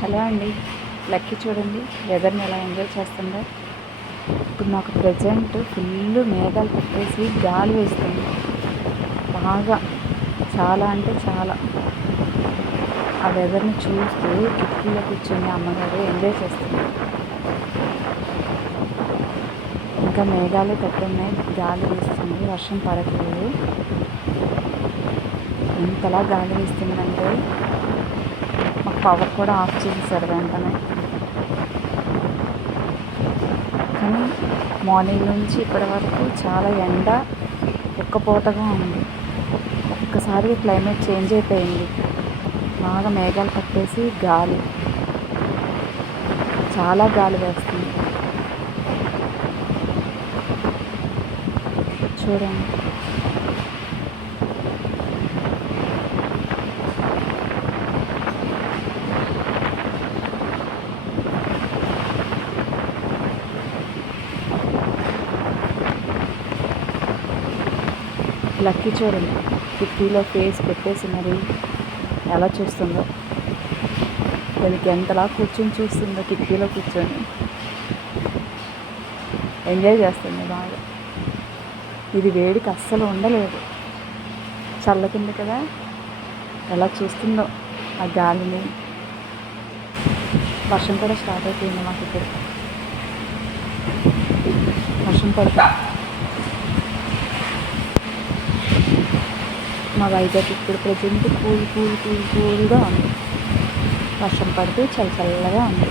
Hello అండి, lucky చూడండి వెదర్ని ఎలా ఎంజాయ్ చేస్తుందో. ఇప్పుడు నాకు ప్రజెంట్ ఫుల్ మేఘాలు పట్టేసి గాలి వేస్తుంది బాగా, చాలా అంటే చాలా. ఆ వెదర్ని చూస్తూ కిటికీలో కూర్చొని అమ్మగారు ఎంజాయ్ చేస్తుంది. ఇంకా మేఘాలు పట్టున్నాయి, గాలి వేస్తుంది, వర్షం పడట్లేదు. ఎంతలా గాలి వేస్తుందంటే మాకు పవర్ కూడా ఆఫ్ చేసేసారు వెంటనే. కానీ మార్నింగ్ నుంచి ఇప్పటి వరకు చాలా ఎండ ఉక్కపోతగా ఉంది. ఒక్కసారి క్లైమేట్ చేంజ్ అయిపోయింది. బాగా మేఘాలు పట్టేసి గాలి, చాలా గాలి వేస్తుంది. చూడండి, లక్కీ చూడండి కిటికీలో ఫేస్ పెట్టేసి మరి ఎలా చూస్తుందో. దానికి ఎంతలా కూర్చొని చూస్తుందో, కిటికీలో కూర్చొని ఎంజాయ్ చేస్తుంది బాగా. ఇది వేడికి అస్సలు ఉండలేదు, చల్లకింది కదా, ఎలా చూస్తుందో ఆ గాలిని. వర్షం కూడా స్టార్ట్ అయిపోయింది మాకు ఇక్కడ, వర్షం పడుతుంది. మా వైజాగ్ ఇప్పుడు ప్రజెంట్ కూల్గా ఉంది. వర్షం పడుతూ చల్లగా ఉంది.